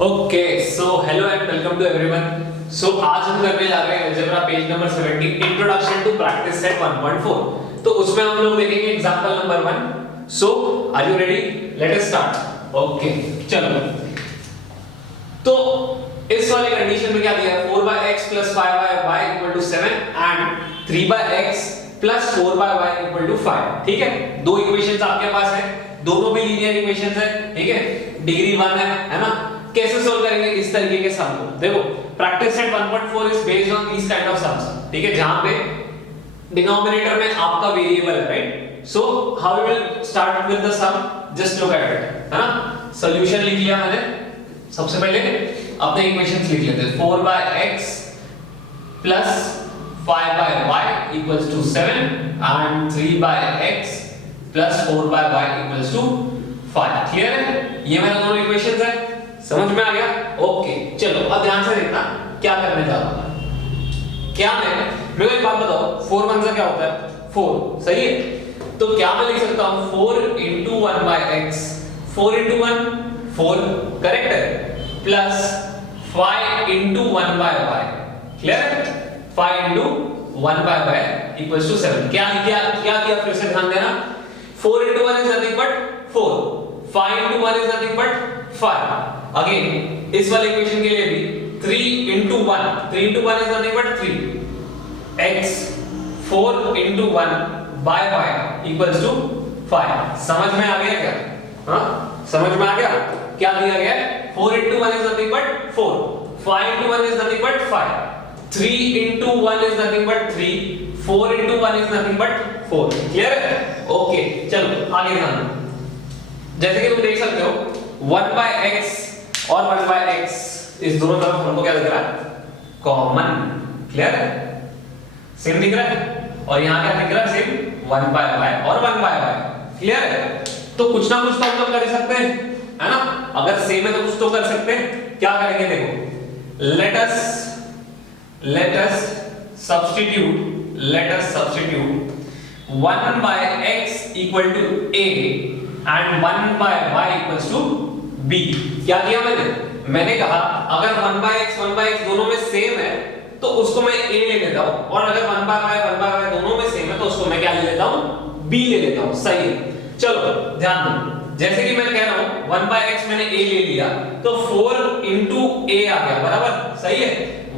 Okay so hello and welcome to everyone. So आज हम करने जा रहे हैं algebra page number 70 introduction to practice set 1.4। तो उसमें हम लोग देखेंगे example number 1। So are you ready? Let us start. Okay चलो, तो इस वाली कंडीशन में क्या दिया है? 4x + 5y = 7 and 3x + 4y = 5। ठीक है, दो इक्वेशंस आपके पास है, दोनों भी लीनियर इक्वेशंस है। ठीक है, डिग्री 1 है ना। कैसे सोल्व करेंगे इस तरीके के सम को? देखो, practice set 1.4 is based on this kind of sums. ठीक है, जहां पे डिनोमिनेटर में आपका वेरिएबल है, right? So how we will start with the sum? Just look at it, है ना। सॉल्यूशन लिख लिया मैंने। सबसे पहले अपने इक्वेशंस लिख लेते हैं। 4x + 5y = 7 and 3x + 4y = 5। Clear है? ये मेरा दोनों इक्वेशंस है, समझ में आ गया? ओके चलो, अब ध्यान से देखना क्या करने जा रहा हूं। क्या मेरे को एक बात बताओ, 4 1 क्या होता है? 4, सही है। तो क्या मैं लिख सकता हूं 4 × 1/x, 4 × 1 4, करेक्ट है, प्लस 5 × 1/y। क्लियर है? 5 × 1/y = 7। क्या किया फिर से ध्यान देना। 4 × 1 is nothing but 4, 5 × 1 is nothing but 5। Again इस वाले इक्वेशन के लिए भी 3 × 1, 3 × 1 is nothing but 3, x 4 × 1 by y = 5। समझ में आ गया क्या? हाँ, समझ में आ गया क्या दिया गया है? 4 × 1 is nothing but 4, 5 × 1 is nothing but 5, 3 × 1 is nothing but 3, 4 × 1 is nothing but 4। Clear है? ओके चलो आगे ध्यान दो। जैसे कि तुम देख सकते हो 1/x और 1/x, इस दोनों तरफ हमको क्या दिख रहा है? कॉमन। क्लियर है? सेम दिख रहा है। और यहाँ क्या दिख रहा है? सेम 1/y और 1/y। क्लियर है? तो कुछ ना कुछ तो हम लोग कर सकते हैं, है ना। अगर सेम है तो कुछ तो कर सकते हैं। क्या करेंगे देखो, let us substitute 1/x = a and 1/y = b। क्या किया मैंने कहा अगर 1/x दोनों में सेम है तो उसको मैं a ले लेता हूं, और अगर 1/y दोनों में सेम है तो उसको मैं क्या ले लेता हूं? b ले लेता हूं। सही है। चलो ध्यान दो, जैसे कि मैं कह रहा हूं 1/x मैंने a ले लिया तो 4 × a आ गया, बराबर? सही है।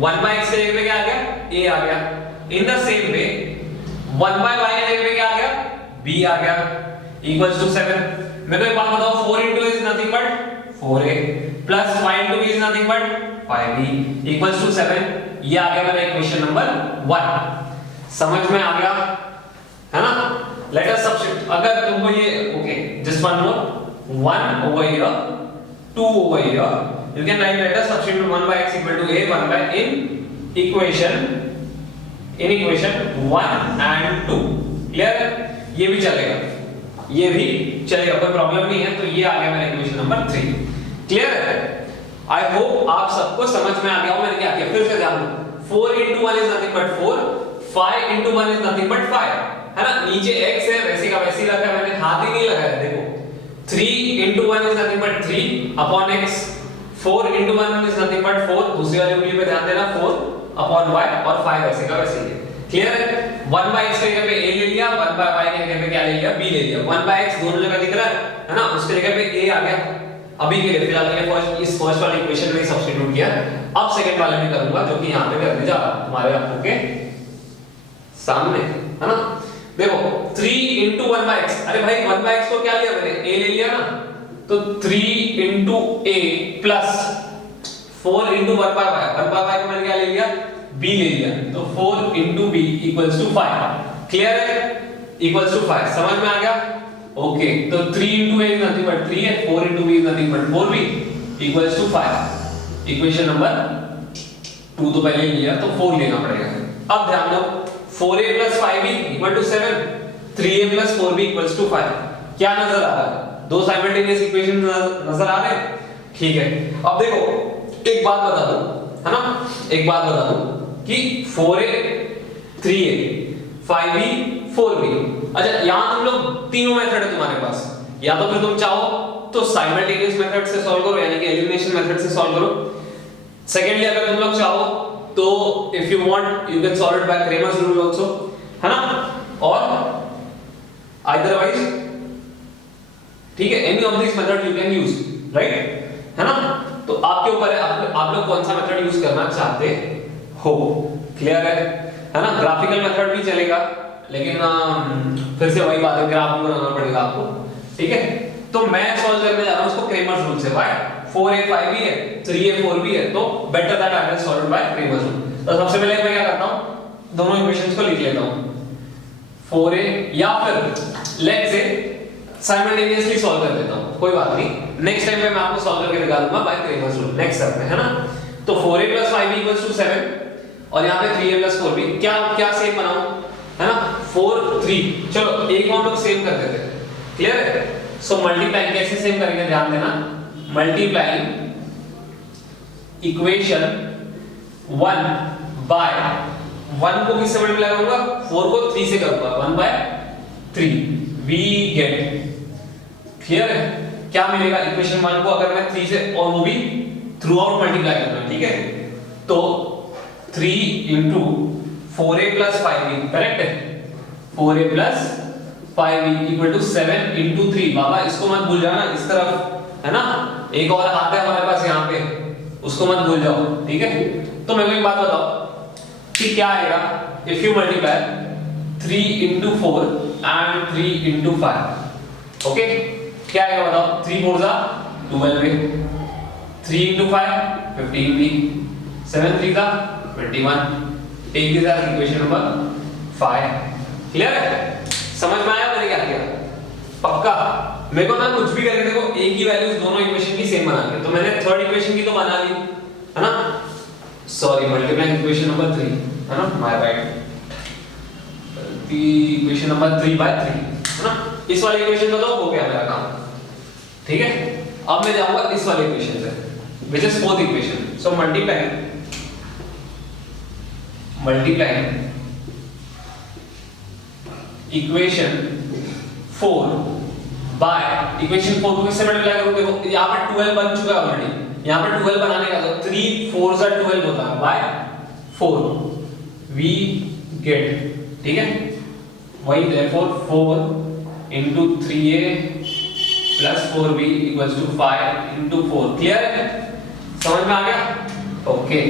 1/x के जगह पे क्या आ गया? a आ गया। इन द सेम वे 1/y के जगह पे क्या आ गया? b आ गया, = 7। मेरे को एक बात बताओ, 4 × a is nothing but 4a plus 5 × b is nothing but 5b = 7। ये आ गया मेरा इक्वेशन नंबर 1। समझ में आ गया, है ना। Let us substitute. अगर तुमको ये okay, just one more, 1 over here, 2 over here, you can write, let us substitute 1/x = a, 1 in equation 1 and 2। Clear है? ये भी चलेगा, ये भी चलेगा, कोई प्रॉब्लम नहीं है। तो ये आ गया मेरा इक्वेशन नंबर 3। क्लियर है? आई होप आप सबको समझ में आ गया हो मैंने क्या किया। फिर से ध्यान दो, 4 × 1 is nothing but 4, 5 × 1 is nothing but 5, है ना। नीचे x है, वैसे का वैसे ही रखा है, मैंने हाथ ही नहीं लगाया। देखो 3 × 1 is nothing but 3 upon x, 4 × 1 is nothing but 4, दूसरी वाली उंगली पे ध्यान देना, 4 upon y, और 5 वैसे का वैसे ही है। क्लियर है? 1/x के जगह पे a ले लिया, 1/y के जगह पे क्या ले लिया? b ले लिया। 1/x दोनों जगह दिख रहा है ना, उसके जगह पे a आ गया। अभी के लिए फिलहाल मैंने फर्स्ट वाले इक्वेशन में सब्स्टिट्यूट किया। अब सेकंड वाले में करूंगा, जो कि यहां पे करने जा रहा हूं तुम्हारे आंखों के सामने, है ना। देखो 3 × 1/x, अरे भाई 1/x को क्या लिया मैंने? a ले लिया ना, तो 3 × a plus 4 × 1/y, 1/y को मैंने क्या ले लिया? b ले लिया, तो 4 × b = 5। क्लियर है? = 5। समझ में आ गया? ओके, तो 3 × a is nothing but 3 है, 4 × b is nothing but 4b = 5। Equation number 2 तो पहले लिया, तो 4 लेना पड़ेगा। अब ध्यान दो, 4a + 5b = 7, 3a + 4b = 5। क्या नजर आ रहा है? दो साइमल्टेनियस इक्वेशन नजर आ रहे हैं। ठीक है, अब देखो एक बात बता दूं, है ना, एक बात बता दूं कि 4a 3a 5b 4b। अच्छा, यहां तुम लोग तीनों मेथड है तुम्हारे पास, या तो फिर तुम चाहो तो साइमल्टेनियस मेथड से सॉल्व करो, यानी कि एलिमिनेशन मेथड से सॉल्व करो। सेकेंडली अगर तुम लोग चाहो तो if you want you can solve it by Cramer's rule also, है ना, और अदरवाइज ठीक है any of this method you can use, right, है ना। तो आपके ऊपर है आप लोग कौन सा मेथड यूज करना चाहते हो, क्लियर है ना। ग्राफिकल मेथड भी चलेगा, लेकिन फिर से वही बात है, ग्राफ भी बनाना पड़ेगा आपको, ठीक है। तो मैं सॉल्व करने जा रहा हूं उसको क्रेमर्स रूल से। व्हाई 4a 5b है, 3a 4b है, तो better that I will solve by Cramer's rule. तो सबसे पहले मैं क्या करता हूं, दोनों इक्वेशंस को लिख लेता हूं 4a, या फिर लेट्स से साइमल्टेनियसली सॉल्व कर लेता हूं, कोई बात नहीं, नेक्स्ट टाइम पे मैं आपको सॉल्व करके दिखा दूंगा bye Cramer's rule next step में, है ना। तो 4a 5b 7 और यहां पे 3a 4b, क्या क्या सेम बनाऊं, है ना, 4 3, चलो एक को हम लोग सेम कर देते हैं, क्लियर है। सो मल्टीप्लाइंग कैसे सेम करेंगे, ध्यान देना, मल्टीप्लाइंग इक्वेशन 1 बाय 1 को किससे मल्टीप्लाई करूंगा, 4 को 3 से करूंगा, 1 बाय 3 वी गेट, क्लियर है। क्या मिलेगा, इक्वेशन 1 को अगर मैं 3 से, और वो भी थ्रू आउट मल्टीप्लाई करना है, ठीक है। तो 3 into 4a plus 5b, correct है, 4a plus 5b equal to 7 into 3। बाबा इसको मत भूल जाना, इस तरफ, है ना, एक और हाथ है हमारे पास यहाँ पे, उसको मत भूल जाओ, ठीक है। तो मेरे को एक बात बताओ कि क्या आएगा if you multiply 3 into 4 and 3 into 5, okay, क्या आएगा बताओ, 3 4 जा 12a, 3 into 5 15b, 7 3 जा 21, take this as equation number 5, clear है, समझ में आया मैंने क्या किया, पक्का। मेरे को ना कुछ भी करके देखो, एक ही वैल्यूज दोनों इक्वेशन की सेम बना ली, तो मैंने थर्ड इक्वेशन की तो बना ली, है ना, सॉरी मल्टीप्लाइंग इक्वेशन नंबर 3, है ना, my right, the equation number 3 by 3, है ना। इस वाले इक्वेशन का तो हो गया मेरा काम, ठीक है। अब मैं जाऊंगा इस वाले इक्वेशन से, which is fourth equation. So multiplying equation 4 by equation 4 को किससे मल्टीप्लाई करूं, देखो यहां पे 12 बन चुका है ऑलरेडी, यहां पे 12 बनाने का, तो 3 4 जा 12 होता है बाय 4 वी गेट, ठीक है, वही therefore 4 into 3a plus 4b equals to 5 into 4, clear है, समझ में आ गया, ओके।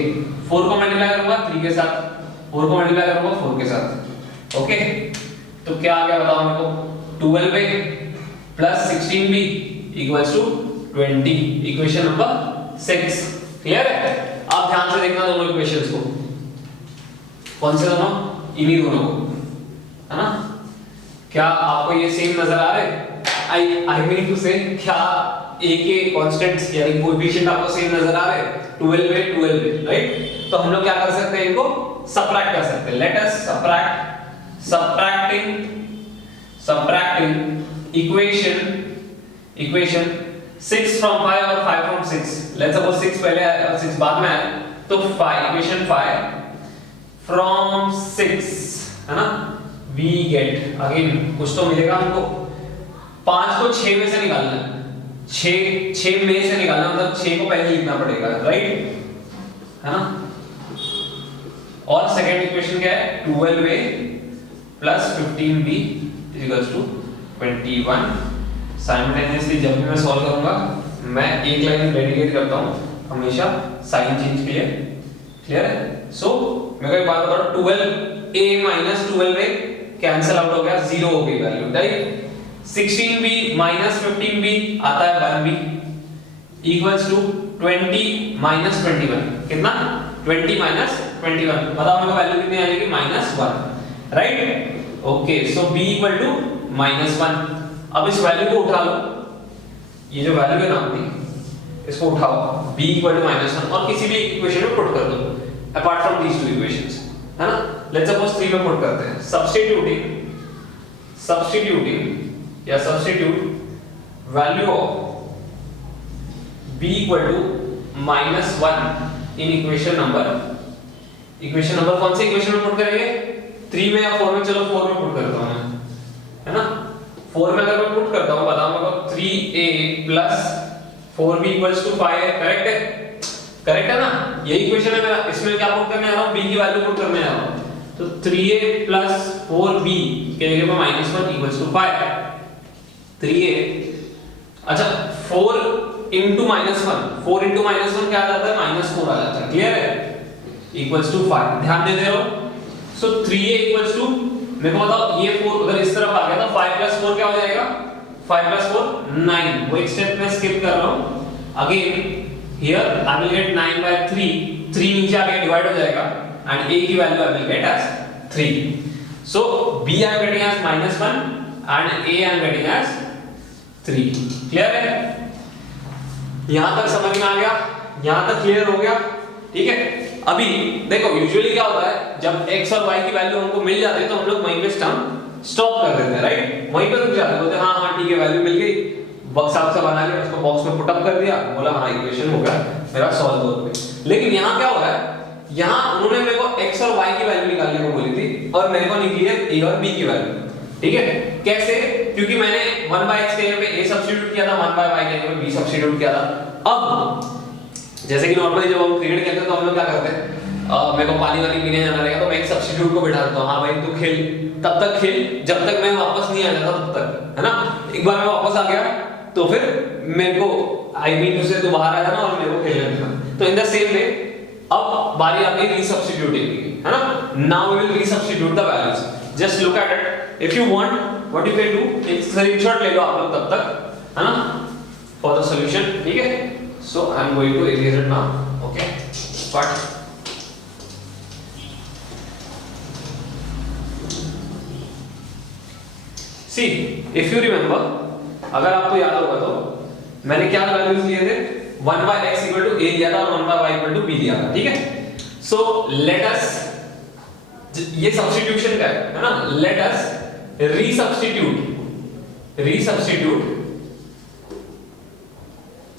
4 को मल्टीप्लाई करूंगा 3 के साथ, 4 को मल्टीप्लाई करूंगा 4 के साथ, ओके। तो क्या आ गया बताओ मेरे को, 12a plus 16b equals to 20, equation number 6, clear है। आप ध्यान से देखना दोनों इक्वेशंस को, कौन से दोनों, इन्हीं दोनों को, है ना। क्या आपको ये सेम नजर आ रहे हैं, आई मीन टू से, क्या a के कांस्टेंट्स यानी कोएफिशिएंट आपको सेम नजर आ रहे हैं, 12 पे 12 पे, राइट। तो हम लोग क्या कर सकते हैं, इनको सबट्रैक्ट कर सकते हैं, let us subtracting equation 6 from 5 और 5 from 6, लेट्स सपोज 6 पहले आया और 6 बाद में आया, तो 5 इक्वेशन 5 from 6, है ना, we get, अगेन कुछ तो मिलेगा हमको, 5 को 6 में से निकालना है, 6 में से निकालना मतलब 6 को पहले लिखना पड़ेगा, राइट, है ना। और सेकंड इक्वेशन क्या है, 12a plus 15b is equals to 21। Simultaneously जब भी मैं सॉल्व करूंगा, मैं एक लाइन डेडिकेट करता हूं हमेशा साइन चेंज के लिए, क्लियर है। सो मैं एक बात बता, 12a minus 12a cancel out हो गया, 0 हो गई value, right. 16b minus 15b आता है 1b equals to 20 minus 21, कितना, 20 minus 21, बताओ मेरे को वैल्यू कितनी आ जाएगी, -1, right, okay. So b equal to -1। अब इस वैल्यू को उठा लो, ये जो वैल्यू है ना अपनी, इसको उठाओ, b equal to -1 और किसी भी इक्वेशन में पुट कर दो apart from these two equations, है ना। लेट्स सपोज 3 में पुट करते हैं, substitute value of b equal to -1 in equation number कौन से इक्वेशन में पुट करेंगे, 3 में या 4 में, चलो 4 में पुट करता हूं मैं, है ना। 4 में अगर मैं पुट करता हूं, बताओ मेरे को 3a plus 4b equals to 5 है, करेक्ट है? करेक्ट है ना? यही क्वेश्चन है मेरा। इसमें क्या पुट करने आ रहा हूँ? b की वैल्यू पुट करने आ रहा हूँ। तो 3a plus 4b के जगह पे -1 equals to 5। 3a, अच्छा 4 into -1, 4 into -1 क्या आ जाता है? -4 आ जाता है। क्लियर है? equals to 5। ध्यान दे रहे हो? so 3a equals to, मेरे को बताओ ये 4 अगर इस तरफ आ गया तो 5 plus 4 क्या हो जाएगा? 5 plus 4 9। वो एक स्टेप मैं स्किप कर रहा हूँ। Again here I will get 9 by 3, 3 नीचे आके डिवाइड हो जाएगा and a की value I will get as 3। so b I am getting as -1 and a I am getting as 3। Clear है? यहां तक समझ में आ गया? यहां तक क्लियर हो गया? ठीक है। अभी देखो यूजुअली क्या होता है, जब x और y की वैल्यू हमको मिल जाती है तो हम लोग वहीं पे स्टॉप कर देते हैं, राइट? वहीं पे रुक जाते हैं, बोलते हैं हाँ ठीक है वैल्यू मिल गई, बॉक्स आप से बना लिया, उसको बॉक्स में पुट अप कर दिया, बोला हाँ इक्वेशन हो गया मेरा सॉल्व हो गया। लेकिन यहाँ क्या हो रहा है, यहाँ उन्होंने मेरे को x और y की वैल्यू निकालने को बोली थी और मेरे को निकली है a और b की वैल्यू। ठीक है? कैसे? क्योंकि मैंने 1/x के जगह पे a सब्स्टिट्यूट किया था, 1/y के जगह पे b सब्स्टिट्यूट किया था। अब जैसे कि नॉर्मली जब हम क्रिकेट खेलते हैं तो हम लोग क्या करते हैं, मेरे को पानी वाली पीने जाना रहेगा तो मैं एक सब्स्टिट्यूट को बिठा देता हूँ, हाँ भाई तू खेल, तब तक खेल जब तक मैं वापस नहीं आ जाता तब तक, है ना? एक बार मैं वापस आ गया तो फिर मेरे को आई मीन से तू बाहर आ जाना और मेरे को खेलने देना। तो इन द सेम वे अब बारी आ गई रीसब्स्टिट्यूटिंग की, है ना? Now we will resubstitute the values. Just look at it, if you want what you can do, एक स्क्रीनशॉट ले लो आप लोग तब तक, है ना, फॉर द सॉल्यूशन। ठीक है? So I am going to erase it now. Okay, start. See if you remember, अगर आपको याद होगा तो मैंने क्या वैल्यूज लिए थे, 1/x equal to a लिया था और 1/y equal to b लिया था। ठीक है? सो लेट अस, ये सब्स्टिट्यूशन का है ना, late us resubstitute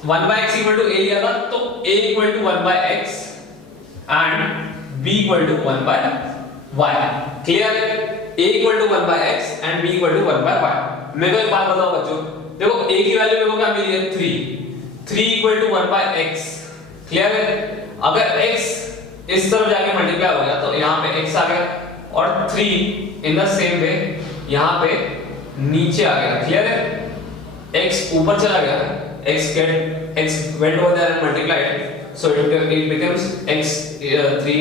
1/x equal to a लिया था तो a equal to 1/x and b equal to 1/y। Clear है? a equal to 1/x and b equal to 1/y। मेरे को एक बात बताओ बच्चों, देखो a की वैल्यू मेरे को क्या मिली है? 3 equal to 1/x। क्लियर है? अगर x इस तरफ जाके मल्टीप्लाई हो गया तो यहाँ पे x आ गया और 3 इन द सेम वे यहाँ पे नीचे आ गया। क्लियर है? x ऊपर चला गया, x went over there and multiplied, so it becomes x 3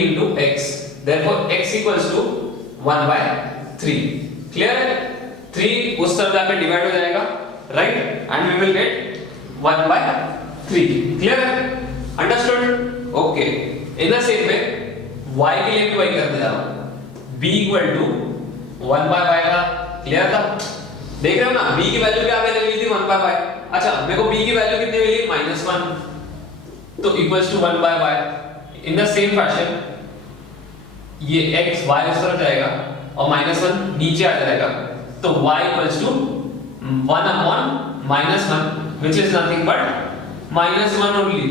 into x, therefore x equals to 1/3। Clear है? 3 उस तरफ जाकर डिवाइड हो जाएगा, right? And we will get 1/3। Clear है? Understood? Okay. In the same way y के लिए भी वही करने जा रहा हूं, b equal to 1/y का। क्लियर था? देख रहे हो ना, b की वैल्यू क्या मैंने ली थी? 1/y। अच्छा, मेरे को b की वैल्यू कितनी मिली? -1, तो equals to 1/y। In the same fashion ये x y उस तरफ जाएगा और -1 नीचे आ जाएगा, तो y equals to 1/-1 which is nothing but -1 only।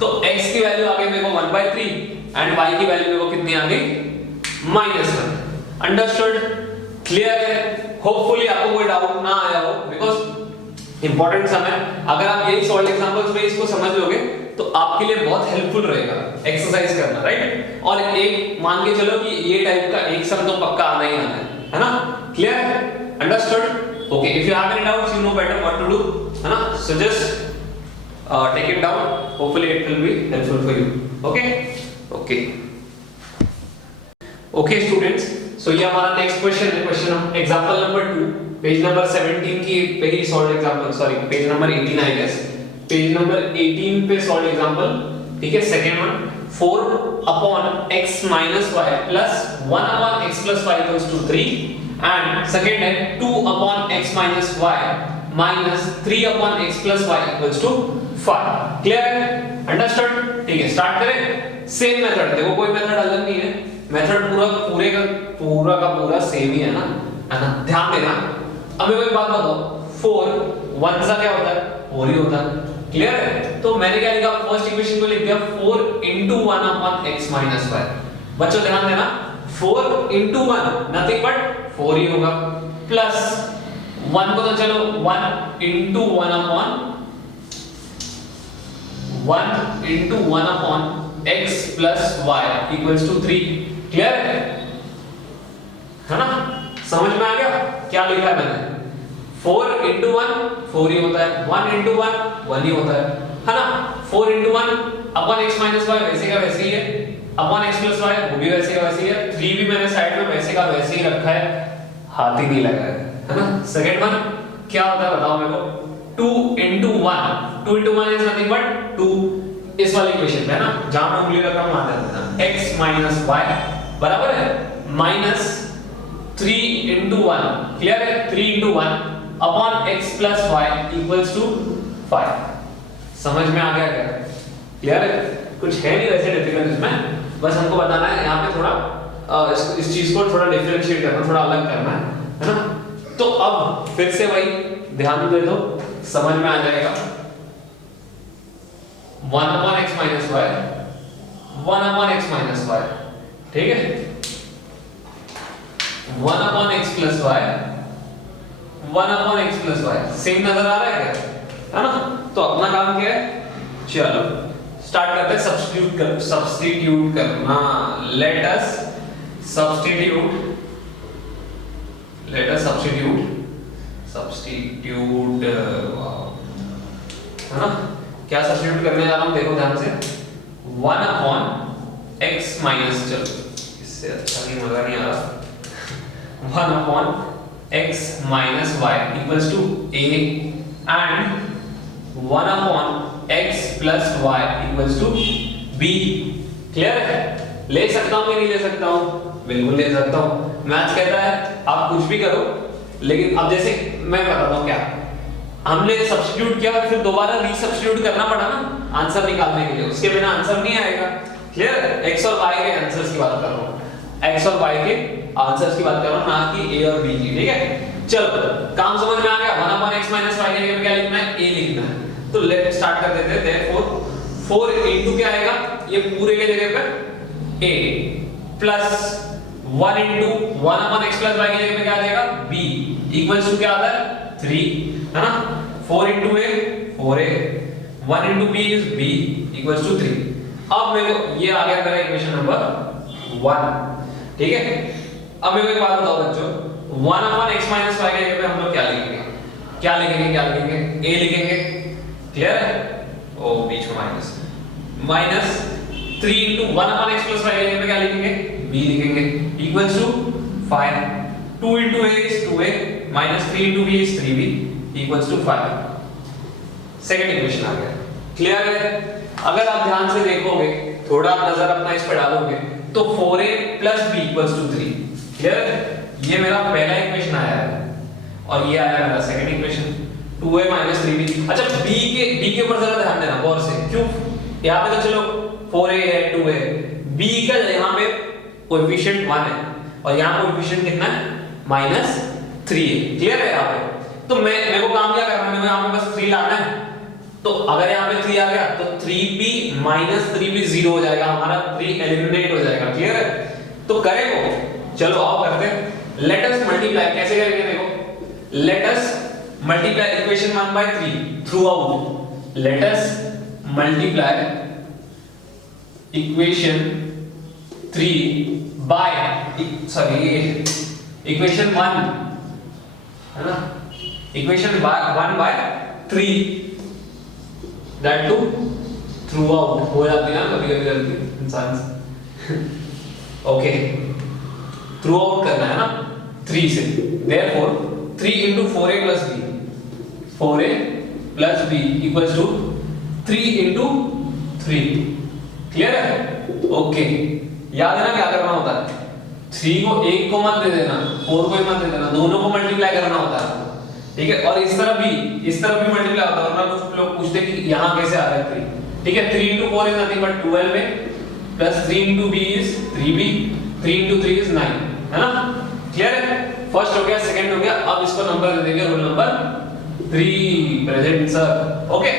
तो x की वैल्यू आ गई मेरे को 1/3 एंड y की वैल्यू मेरे को कितनी आ गई? -1। अंडरस्टूड? क्लियर है? होपफुली आपको कोई डाउट ना आया हो, बिकॉज़ इंपॉर्टेंट सम है। अगर आप यही सॉल्व एग्जांपल्स में इसको समझ लोगे तो आपके लिए बहुत हेल्पफुल रहेगा एक्सरसाइज करना, राइट? और एक मान के चलो कि ये टाइप का एक सम तो पक्का आना ही आना है ना? Clear? Understood? Okay, if you have any doubts you know better what to do, है ना? So just take it down, hopefully it will be helpful for you. Okay okay students, so ये हमारा नेक्स्ट क्वेश्चन है, question example number 2, page number 17 की पे ही solve example, sorry page number 18 I guess, page number 18 पे solve example. ठीक है? Second one, 4/x minus y plus 1/x plus y equals to 3 and second है 2/x minus y minus 3/x plus y equals to 5। Clear है? Understood? ठीक है, start करें। Same method, देखो कोई मेथड अलग नहीं है, मेथड पूरा का पूरा सेम ही है ना, ध्यान देना। अब मेरे को एक बात बताओ, 4 1 सा क्या होता है? 4 ही होता है। क्लियर है? तो मैंने क्या लिखा? फर्स्ट इक्वेशन को लिख दिया 4 into 1/x minus y। बच्चों ध्यान देना, 4 into 1 नथिंग बट 4 ही होगा, प्लस 1 को तो चलो 1 into 1 upon 1 into 1 upon x plus y equals to 3। Clear है ना? समझ में आ गया क्या लिखा है मैंने? 4 into 1 4 ही होता है, 1 into 1 1 ही होता है ना? 4 into 1 upon x minus y वैसे का वैसे ही है, upon x plus y वो भी वैसे का वैसे ही है, 3 भी मैंने साइड में वैसे का वैसे ही रखा है, हाथ ही नहीं लगा है ना? सेकंड वन क्या होता है बताओ मेरे को? 2 into 1 2 into 1 is nothing but 2 इस वाली इक्वेशन पे है ना, जहां मैं उंगली रख रहा हूं वहां देना x minus y बराबर है minus 3 into 1। क्लियर है? 3 into 1 upon x plus y equals to 5। समझ में आ गया क्या? क्लियर है? कुछ है नहीं वैसे डिफिकल्ट इसमें, बस हमको बताना है यहाँ पे थोड़ा इस चीज को थोड़ा डिफरेंशिएट करना, थोड़ा अलग करना है ना? तो अब फिर से वही ध्यान दे दो, समझ में आ जाएगा। 1 upon x minus y 1 upon x minus y, ठीक है? 1 upon x plus y 1 upon x plus y same नजर आ रहा है क्या? है ना? तो अपना काम क्या है? चलो स्टार्ट करते हैं सब्स्टिट्यूट करना। लेट अस सब्स्टिट्यूट है ना? क्या सब्स्टिट्यूट करने जा रहा हूं देखो ध्यान से। 1 upon x माइनस, चलो इससे अच्छा नहीं मजा नहीं आ रहा। 1 upon x minus y equals to a and 1 upon x plus y equals to b। Clear है? ले सकता हूं या नहीं ले सकता हूं? बिल्कुल ले सकता हूं। मैथ्स कहता है आप कुछ भी करो, लेकिन अब जैसे मैं बताता हूं क्या हमने सब्स्टिट्यूट किया, फिर दोबारा रीसब्स्टिट्यूट करना पड़ा ना आंसर निकालने के लिए, उसके बिना आंसर नहीं आएगा। क्लियर? x और y के आंसर्स की बात कर रहा हूं, x और y के आंसर्स की बात कर रहा हूं, ना कि a और b की। ठीक है? चलो काम समझ में आ गया। 1 upon x minus y के जगह पे क्या लिखना है? a लिखना है। तो लेट स्टार्ट कर देते हैं। therefore 4 into क्या आएगा? ये पूरे के जगह पे a plus 1 into 1 upon x plus y के जगह पे क्या आ जाएगा? b इक्वल्स टू क्या आता है? 3, है ना? 4 into a 4a 1 into b is b equals to 3। अब मेरे को ये आ गया मेरा इक्वेशन नंबर 1। ठीक है? अब मेरे को एक बात बताओ बच्चों, 1 upon x minus y के जगह पे हम लोग क्या लिखेंगे? a लिखेंगे। क्लियर है? ओ बीच में minus 3 into 1 upon x plus y के जगह पे क्या लिखेंगे? b लिखेंगे equals to 5। 2 into a is 2a minus 3 into b is 3b equals to 5। Second equation आ गया। क्लियर है? अगर आप ध्यान से देखोगे, थोड़ा नजर अपना इस पे डालोगे, तो 4a plus b equals to 3। Clear है? ये मेरा पहला इक्वेशन आया है और ये आया मेरा second equation 2a minus 3b। अच्छा b के ऊपर जरा ध्यान देना गौर से, क्यों? यहाँ पे तो चलो 4a है 2a, b का यहाँ पे कोएफिशिएंट 1 है और यहाँ कोएफिशिएंट कितना है? -3 है। क्लियर है? यहाँ पे तो मेरे को काम क्या करना है? मेरे को यहाँ पे बस 3 लाना है। तो अगर यहाँ पे 3 आ गया तो 3b minus 3b 0 हो जाएगा, हमारा 3 एलिमिनेट हो जाएगा। क्लियर है? तो करेंगे, चलो आओ करते हैं। लेट अस मल्टीप्लाई, कैसे करेंगे देखो। Let us multiply equation 1 by 3 throughout. Let us multiply equation 3 by equation 1 है ना, equation 1 by 3 that to throughout. हो जाती है ना कभी कभी गलती इंसान से। ओके, थ्रू आउट करना है ना 3 से। therefore 3 into 4a plus b 4a plus b equals to 3 into 3। Clear है? ओके, याद है ना क्या करना होता है? 3 को 1 को मत दे देना, 4 को मत दे देना, दोनों को मल्टीप्लाई करना होता है। ठीक है? और इस तरफ भी मल्टीप्लाई होता है। वरना कुछ लोग पूछते कि यहाँ कैसे आ रहा है 3। ठीक है? 3 into 4 is nothing but 12a plus 3 into b is 3b 3 into 3 is 9, है ना? क्लियर है? फर्स्ट हो गया, सेकंड हो गया। अब इसको नंबर दे देंगे roll number 3 present sir. Okay,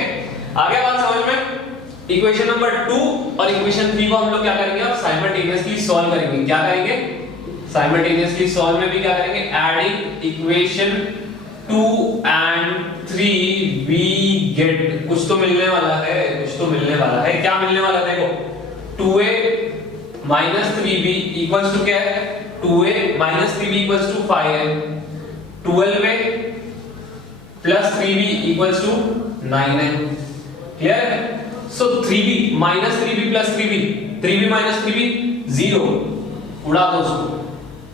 आ गया बात समझ में? इक्वेशन नंबर 2 और इक्वेशन 3 को हम लोग क्या करेंगे? अब साइमल्टेनियसली सॉल्व करेंगे। क्या करेंगे? साइमल्टेनियसली सॉल्व में भी क्या करेंगे? Adding equation 2 and 3 we get, कुछ तो मिलने वाला है, कुछ तो मिलने वाला है। क्या मिलने वाला है? देखो 2a minus 3b equals to क्या है? 2a minus 3b equals to 5a, 12a plus 3b equals to 9a। Clear है? So 3b minus 3b plus 3b, 3b minus 3b 0, उड़ा दो उसको।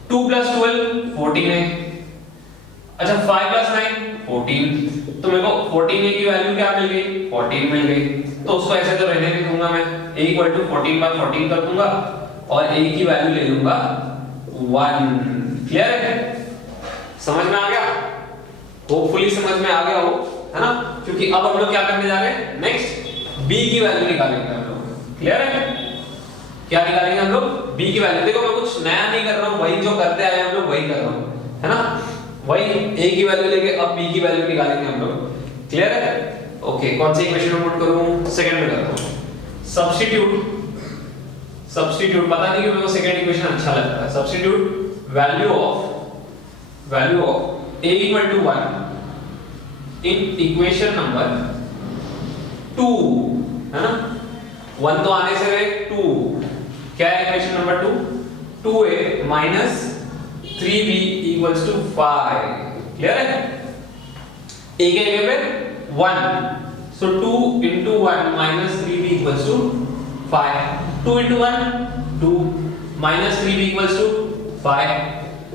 2 plus 12 14 है। अच्छा 5 plus 9 14, तो मेरे को 14a की वैल्यू क्या मिल गई? 14 मिल गई। तो उसको ऐसे तो रहने नहीं दूंगा मैं, a equal to 14 by 14 कर दूंगा और a की वैल्यू ले लूंगा 1। क्लियर है? समझ में आ गया? होपफुली समझ में आ गया हो, है ना? क्योंकि अब हम लोग क्या करने जा रहे हैं? नेक्स्ट b की वैल्यू निकालेंगे हम लोग। क्लियर है? क्या निकालेंगे हम लोग? b की वैल्यू। देखो मैं कुछ नया नहीं कर रहा हूं, वही जो करते आए हम लोग वही कर रहा हूं, है ना? वही a की वैल्यू लेके अब b की वैल्यू निकालेंगे हम लोग। क्लियर है? ओके, कौन सी इक्वेशन में पुट करूं? सेकंड में करता हूं। सब्स्टिट्यूट पता नहीं क्यों मेरे को सेकंड इक्वेशन अच्छा लगता है। Substitute value of a equal to 1 in equation number 2, है ना? 1 तो आने से रहे 2, क्या है equation number 2? 2a minus 3b equals to 5। Clear है? a के जगह पे 1, so 2 into 1 minus 3b equals to 5। 2 into 1 2 minus 3b equals to 5।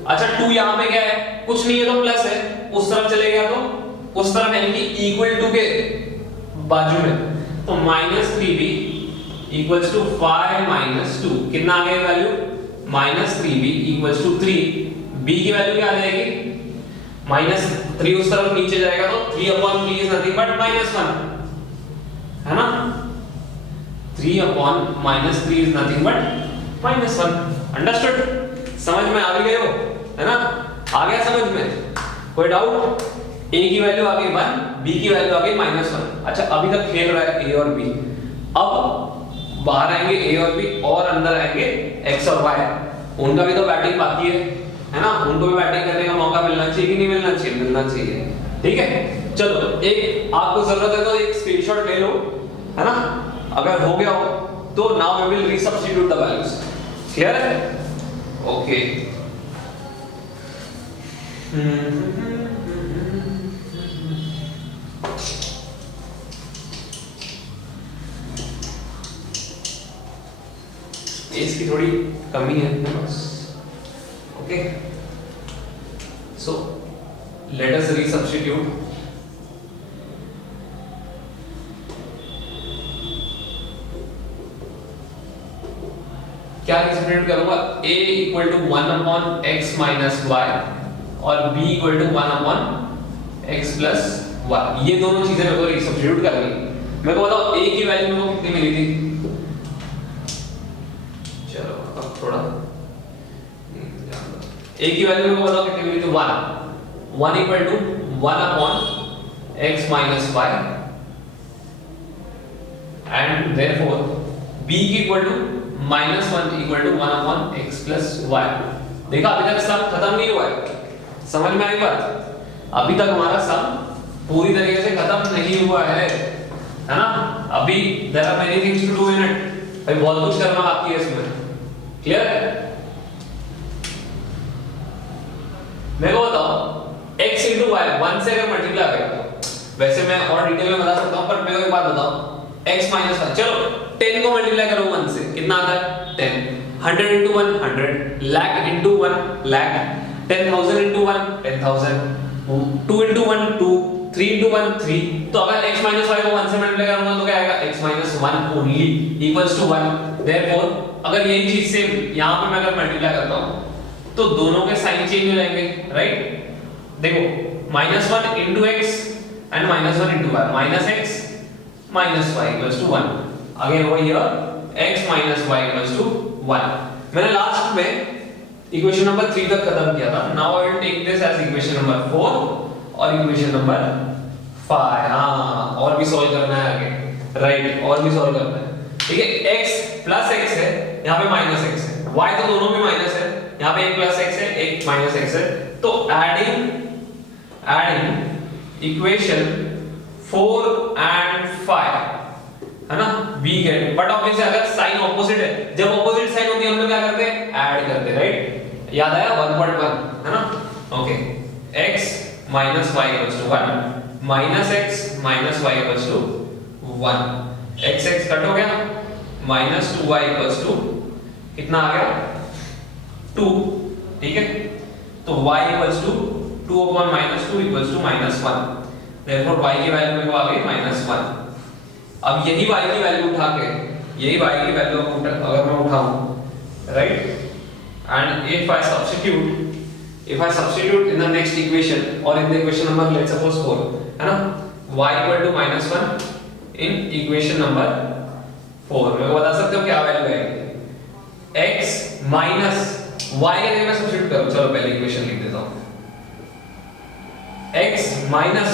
अच्छा 2 यहाँ पे क्या है? कुछ नहीं है तो प्लस है, उस तरफ चले गया तो उस तरफ यानी कि इक्वल टू के बाजू में, तो minus 3b equals to 5 minus 2, कितना आ गया value? minus 3b equals to 3। b की वैल्यू क्या आ जाएगी? minus 3 उस तरफ नीचे जाएगा तो 3 upon 3 is nothing but minus 1, है ना? 3 upon minus 3 is nothing but minus 1। Understood? समझ में आ गए हो, है ना? आ गया समझ में? कोई डाउट? a की वैल्यू आ गई 1, b की वैल्यू आ गई -1। अच्छा अभी तक खेल रहा है a और b, अब बाहर आएंगे a और b और अंदर आएंगे x और y। उनका भी तो बैटिंग बाकी है ना? उनको भी बैटिंग करने का मौका मिलना चाहिए कि नहीं मिलना चाहिए? मिलना चाहिए। ठीक है, चलो एक आपको जरूरत है तो एक स्क्रीनशॉट ले लो, है ना? अगर हो गया हो तो now we will resubstitute the values. Clear है? ओके। इसकी थोड़ी कमी है बस। Okay, so let us resubstitute. क्या रीसब्स्टिट्यूट करूंगा? a equal to 1 upon x minus y और b equal to 1 upon x plus y। ये दोनों चीजें मेरे को रीसब्स्टिट्यूट करनी। मेरे को बताओ a की वैल्यू मेरे को कितनी मिली थी? चलो अब थोड़ा a की वैल्यू मेरे को बताओ कितनी मिली थी? 1 equal to 1 upon x minus y and therefore b की equal to -1 equal to 1 upon x plus y। देखा अभी तक सम खत्म नहीं हुआ है, समझ में आई बात? अभी तक हमारा सम पूरी तरीके से खत्म नहीं हुआ है ना? अभी there are many things to do in it, भाई बहुत कुछ करना बाकी है इसमें। क्लियर है? मेरे को बताओ x into y 1 से अगर मल्टीप्लाई करें तो वैसे मैं और डिटेल में बता सकता हूं, पर मेरे को एक बात बताओ, x माइनस 1, चलो 10 को मल्टीप्लाई करो 1 से, कितना आता है? 10। 100 into 1 100, lakh into 1 lakh, 10,000 into 1 10,000, 2 into 1 2, 3 into 1 3। तो अगर x माइनस y को 1 से मल्टीप्लाई करूंगा तो क्या आएगा? x minus 1 only equals to 1। Therefore अगर यही चीज सेम यहां पे मैं अगर मल्टीप्लाई करता हूं तो दोनों के साइन चेंज हो जाएंगे, राइट? देखो -1 into x and -1 into y, -x minus y equals to 1। Again over here x minus y equals to 1। मैंने लास्ट में इक्वेशन नंबर 3 तक खत्म किया था। Now I will take this as equation number 4 और इक्वेशन नंबर 5। हां, और भी सॉल्व करना है आगे, राइट? और भी सॉल्व करना है। ठीक है, x प्लस x है, यहां पे माइनस x है, y तो दोनों भी माइनस है, यहां पे एक प्लस x है एक माइनस x है, तो एडिंग एडिंग इक्वेशन 4 and 5 है ना, we get, बट ऑब्वियसली अगर साइन ऑपोजिट है, जब ऑपोजिट साइन होती है हम लोग क्या करते हैं, ऐड करते हैं, राइट? याद आया 1.1 है ना? Okay, x minus y equals to 1 minus x minus y equals to 1, x x cut हो गया, minus 2y equals to कितना आ गया 2, ठीक है? तो y equals to 2 upon minus 2 equals to minus 1, therefore y की वैल्यू मेरे को आ गई -1। अब यही y की वैल्यू उठा के, यही y की वैल्यू अगर मैं उठाऊं, right, and if I substitute in the next equation or in the equation number let's suppose 4 है ना, y equal to -1 in equation number 4, मेरे को बता सकते हो क्या वैल्यू आएगी? x minus y के जगह मैं सब्स्टिट्यूट करूं, चलो पहले इक्वेशन लिख देता हूं, x minus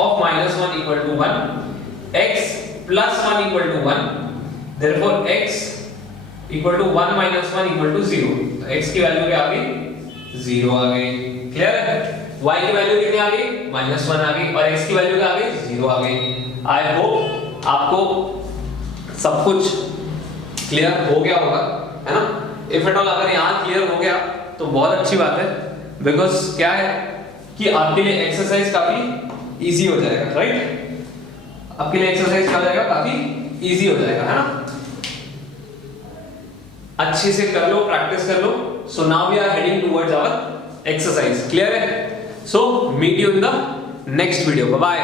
of -1 equal to 1, x plus 1 equal to 1, therefore x equal to 1 minus 1 equal to 0, तो x की वैल्यू क्या आ गई? 0 आ गई, क्लियर है? y की वैल्यू कितनी आ गई? -1 आ गई, और x की वैल्यू क्या आ गई? 0 आ गई। आई होप आपको सब कुछ क्लियर हो गया होगा, है ना? इफ एट ऑल अगर यहाँ क्लियर हो गया तो बहुत अच्छी बात है, बिकॉज क्या है कि आपके लिए एक्सरसाइज काफी इजी हो जाएगा, राइट? आपके लिए एक्सरसाइज क्या हो जाएगा? काफी इजी हो जाएगा, है ना? अच्छे से कर लो, प्रैक्टिस कर लो। So now we are heading towards our exercise, clear है? So meet you in the next video, bye bye.